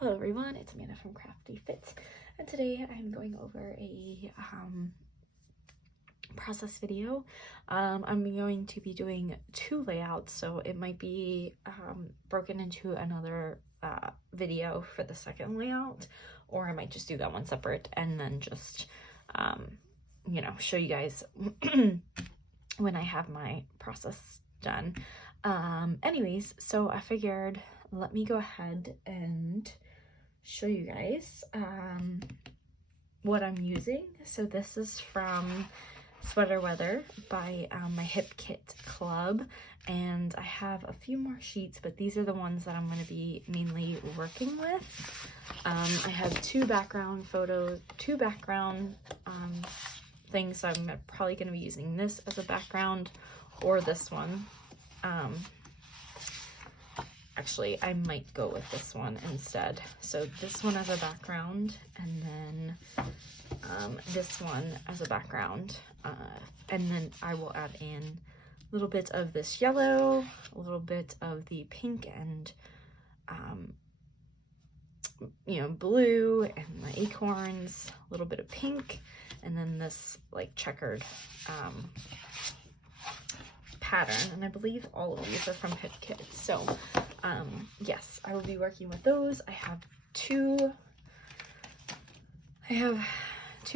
Hello everyone, it's Amanda from Crafty Fit, and today I'm going over a process video. I'm going to be doing two layouts, so it might be broken into another video for the second layout, or I might just do that one separate and then just you know, show you guys when I have my process done. Anyways, so I figured let me go ahead and show you guys what I'm using. So this is from Sweater Weather by my Hip Kit Club, and I have a few more sheets, but these are the ones that I'm going to be mainly working with. I have two background things, so I'm probably going to be using this as a background or this one. Actually, I might go with this one instead. So this one as a background, and then this one as a background. And then I will add in a little bit of this yellow, a little bit of the pink and, you know, blue, and my acorns, a little bit of pink, and then this like checkered pattern. And I believe all of these are from Hip Kit. So yes, I will be working with those. I have two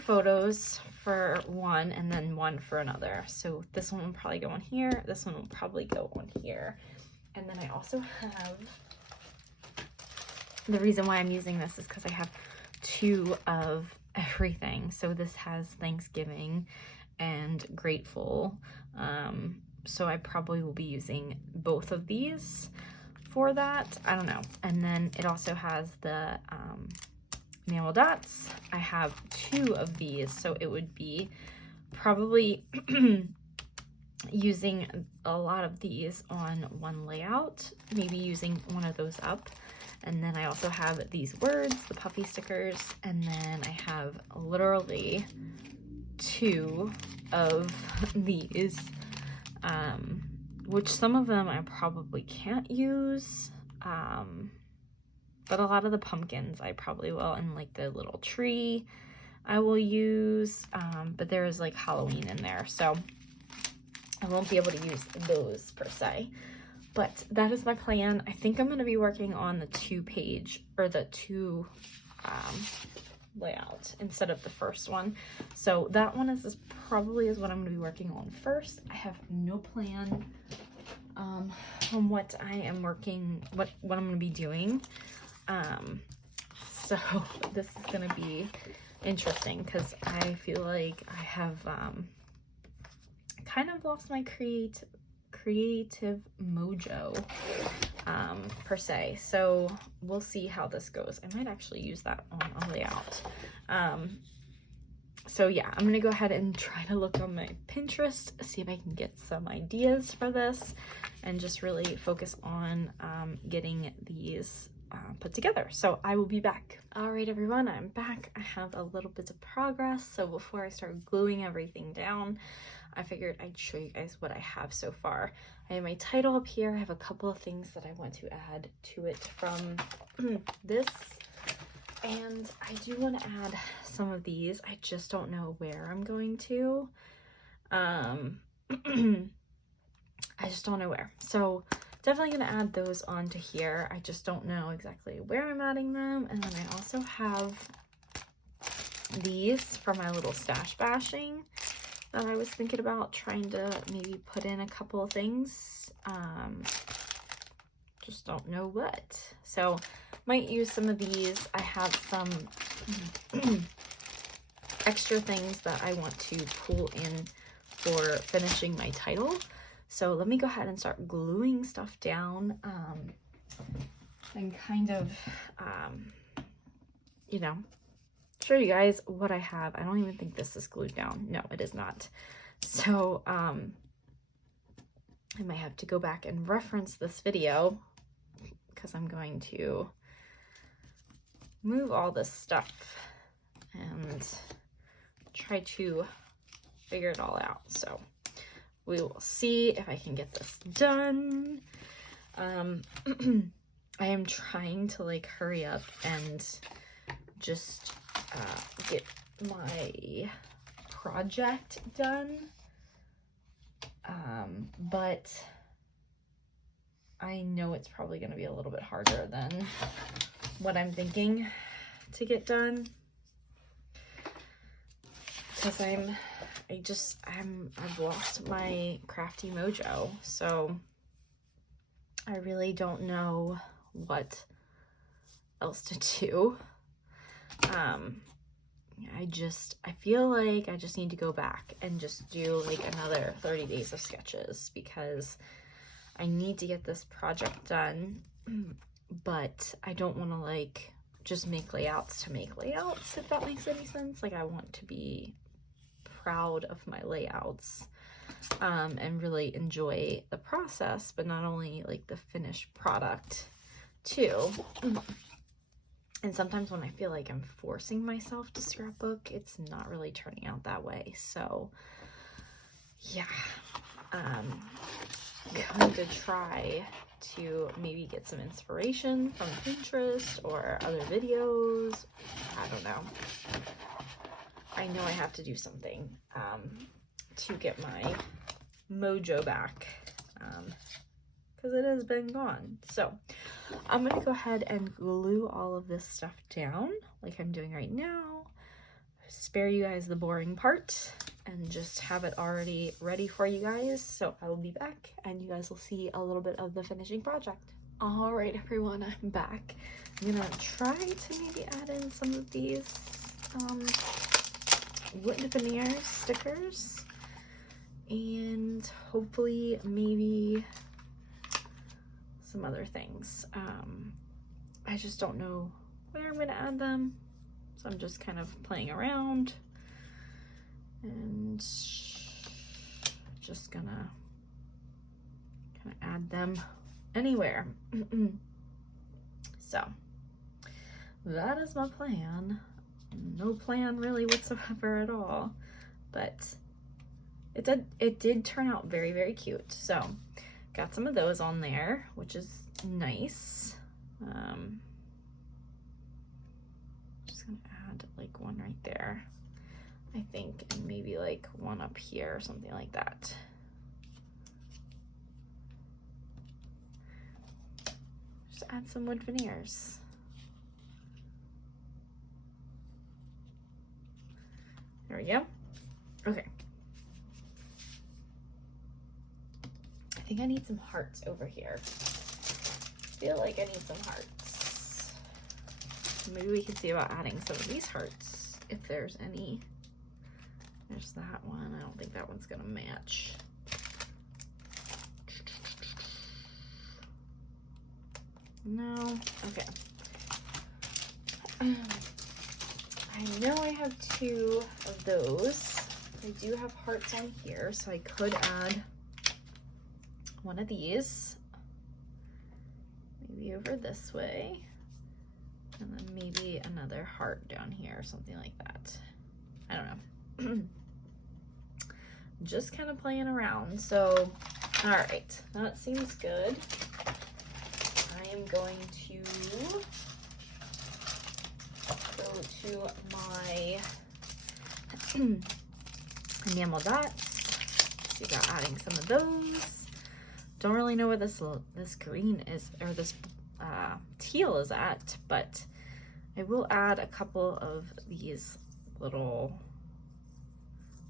photos for one and then one for another. So this one will probably go on here, this one will probably go on here. And then I also have, the reason why I'm using this is because I have two of everything. So this has Thanksgiving and Grateful. So I probably will be using both of these for that. I don't know. And then it also has the enamel dots. I have two of these, so it would be probably using a lot of these on one layout, maybe using one of those up. And then I also have these words, the puffy stickers, and then I have literally two of these, which some of them I probably can't use, but a lot of the pumpkins I probably will, and like the little tree I will use, but there is like Halloween in there, so I won't be able to use those per se. But that is my plan. I think I'm going to be working on the two-page, or the two layout instead of the first one. So that one is probably what I'm going to be working on first. I have no plan on what I am working, what I'm going to be doing. So this is going to be interesting because I feel like I have kind of lost my creative mojo per se. So we'll see how this goes. I might actually use that on a layout. So yeah, I'm gonna go ahead and try to look on my Pinterest, see if I can get some ideas for this, and just really focus on getting these put together. So I will be back. All right, everyone, I'm back. I have a little bit of progress. So before I start gluing everything down, I figured I'd show you guys what I have so far. I have my title up here. I have a couple of things that I want to add to it from this. And I do want to add some of these. I just don't know where I'm going to. I just don't know where. So definitely going to add those onto here. I just don't know exactly where I'm adding them. And then I also have these for my little stash bashing that I was thinking about trying to maybe put in a couple of things. Just don't know what. So might use some of these. I have some extra things that I want to pull in for finishing my title. So let me go ahead and start gluing stuff down, and kind of, you know, show you guys what I have. I don't even think this is glued down. No, it is not. So I might have to go back and reference this video because I'm going to move all this stuff and try to figure it all out. So we will see if I can get this done. I am trying to like hurry up and just get my project done. But I know it's probably going to be a little bit harder than what I'm thinking to get done, because I've lost my crafty mojo, so I really don't know what else to do. I feel like I just need to go back and just do like another 30 days of sketches, because I need to get this project done, but I don't want to like just make layouts to make layouts, if that makes any sense. Like, I want to be proud of my layouts, and really enjoy the process, but not only like the finished product too. And sometimes when I feel like I'm forcing myself to scrapbook, it's not really turning out that way. So yeah, going to try to maybe get some inspiration from Pinterest or other videos. I don't know. I know I have to do something to get my mojo back, because it has been gone. So I'm going to go ahead and glue all of this stuff down like I'm doing right now. Spare you guys the boring part and just have it already ready for you guys. So I will be back and you guys will see a little bit of the finishing project. All right, everyone, I'm back. I'm gonna try to maybe add in some of these wood veneer stickers, and hopefully maybe some other things. I just don't know where I'm gonna add them, so I'm just kind of playing around and just gonna kind of add them anywhere. So that is my plan. No plan really whatsoever at all, but it did turn out very, very cute. So got some of those on there, which is nice. Just gonna add like one right there, I think, and maybe like one up here or something like that. Just add some wood veneers. There we go. Okay. I think I need some hearts over here. I feel like I need some hearts. Maybe we can see about adding some of these hearts, if there's any. There's that one. I don't think that one's gonna match. No. Okay. I know I have two of those. I do have hearts on here, so I could add one of these, maybe over this way, and then maybe another heart down here or something like that. I don't know. Just kind of playing around. So, all right, that seems good. I am going to go to my enamel dots. See about adding some of those. Don't really know where this green is, or this teal is at, but I will add a couple of these little,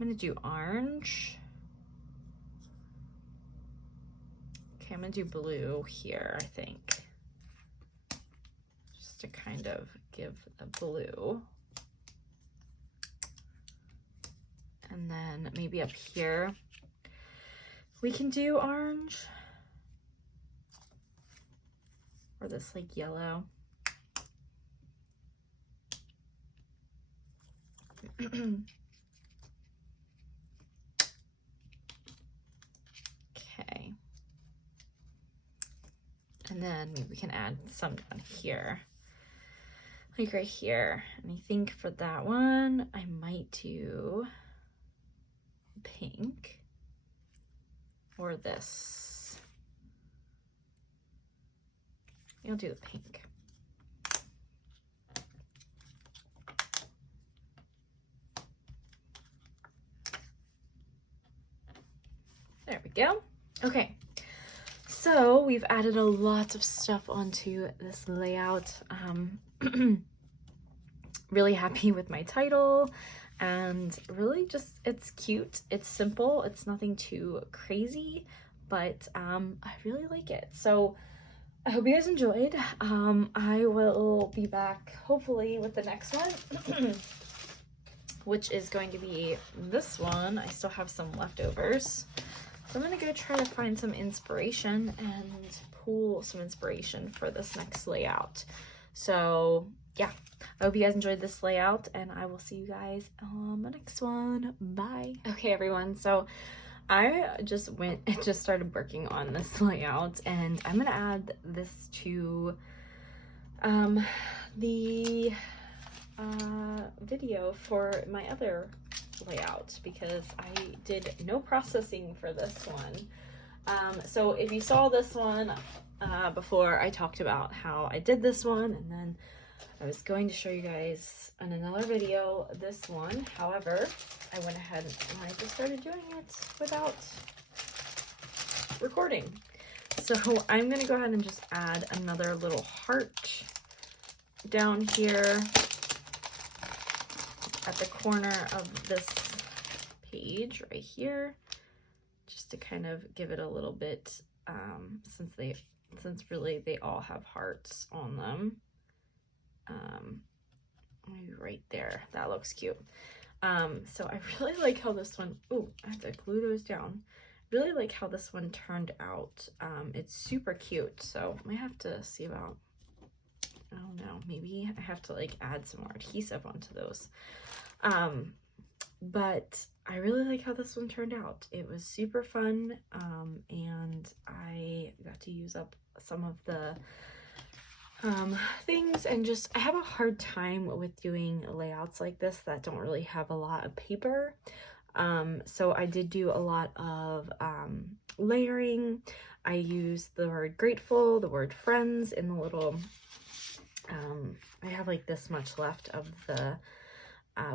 I'm gonna do orange. Okay, I'm gonna do blue here, I think, just to kind of give the blue. And then maybe up here, we can do orange, or this like yellow. Okay. And then we can add some down here, like right here. And I think for that one, I might do pink or this. I'll do the pink. There we go. Okay, so we've added a lot of stuff onto this layout. Really happy with my title, and really just, it's cute, it's simple, it's nothing too crazy, but I really like it. So I hope you guys enjoyed. I will be back hopefully with the next one, which is going to be this one. I still have some leftovers, so I'm gonna go try to find some inspiration and pull some inspiration for this next layout. So yeah, I hope you guys enjoyed this layout, and I will see you guys on the next one. Bye. Okay, everyone, so I just started working on this layout, and I'm gonna add this to the video for my other layout, because I did no processing for this one. So if you saw this one before, I talked about how I did this one, and then I was going to show you guys in another video this one. However, I went ahead and I just started doing it without recording. So I'm gonna go ahead and just add another little heart down here at the corner of this page right here, just to kind of give it a little bit, since really they all have hearts on them. Maybe right there, that looks cute. So I really like how this one, oh, I have to glue those down. Really like how this one turned out. It's super cute, so I might have to see about, I don't know, maybe I have to like add some more adhesive onto those. But I really like how this one turned out. It was super fun, and I got to use up some of the things, and just I have a hard time with doing layouts like this that don't really have a lot of paper. So I did do a lot of layering. I used the word grateful, the word friends in the little, I have like this much left of the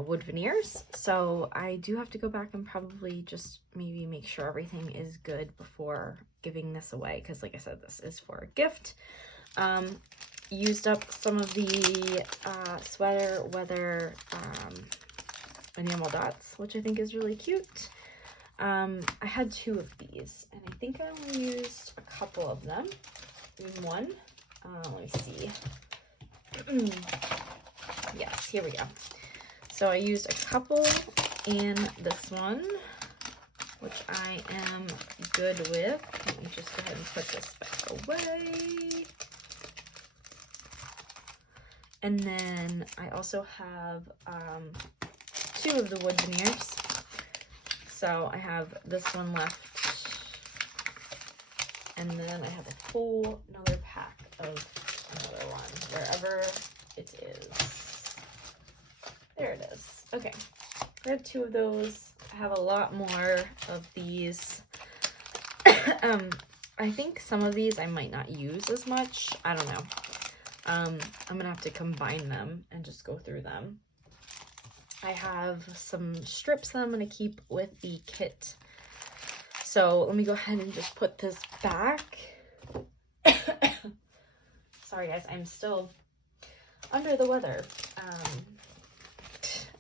wood veneers, so I do have to go back and probably just maybe make sure everything is good before giving this away, because like I said, this is for a gift. Used up some of the sweater weather enamel dots, which I think is really cute. I had 2 of these, and I think I only used a couple of them in one. Let me see. Yes, here we go. So I used a couple in this one, which I am good with. Let me just go ahead and put this back away. And then I also have 2 of the wood veneers. So I have this one left, and then I have a whole another pack of another one, wherever it is. There it is. Okay, I have 2 of those. I have a lot more of these. I think some of these I might not use as much. I don't know. I'm gonna have to combine them and just go through them. I have some strips that I'm gonna keep with the kit. So let me go ahead and just put this back. Sorry guys, I'm still under the weather.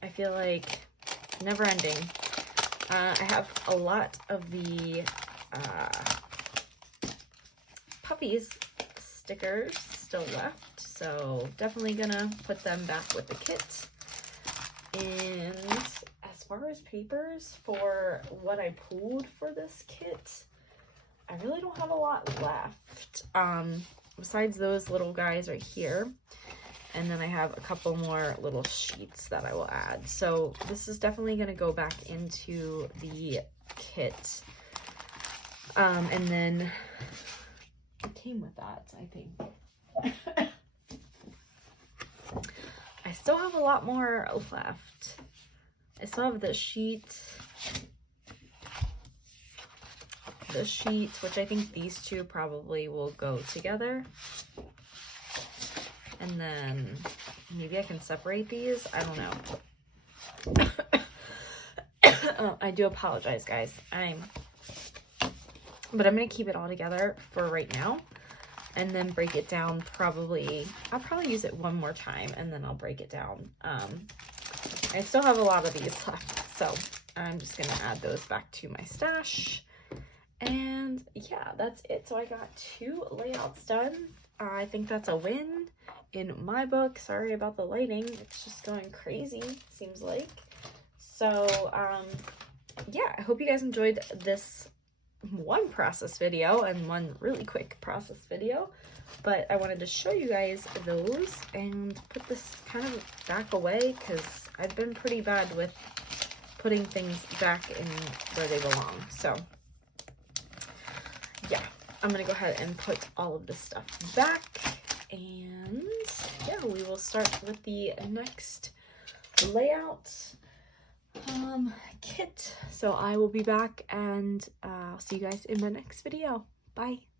I feel like never ending. I have a lot of the puppies stickers still left, so definitely gonna put them back with the kit. And as far as papers for what I pulled for this kit, I really don't have a lot left, besides those little guys right here. And then I have a couple more little sheets that I will add. So this is definitely going to go back into the kit. And then it came with that, I think. I still have a lot more left. I still have this sheet, which I think these 2 probably will go together. And then maybe I can separate these. I don't know. Oh, I do apologize, guys. But I'm going to keep it all together for right now. And then break it down probably. I'll probably use it one more time and then I'll break it down. I still have a lot of these left. So I'm just going to add those back to my stash. And yeah, that's it. So I got 2 layouts done. I think that's a win in my book. Sorry about the lighting. It's just going crazy, seems like. So yeah, I hope you guys enjoyed this one process video and one really quick process video. But I wanted to show you guys those and put this kind of back away because I've been pretty bad with putting things back in where they belong. So yeah, I'm gonna go ahead and put all of this stuff back, and yeah, we will start with the next layout kit. So I will be back, and I'll see you guys in my next video. Bye.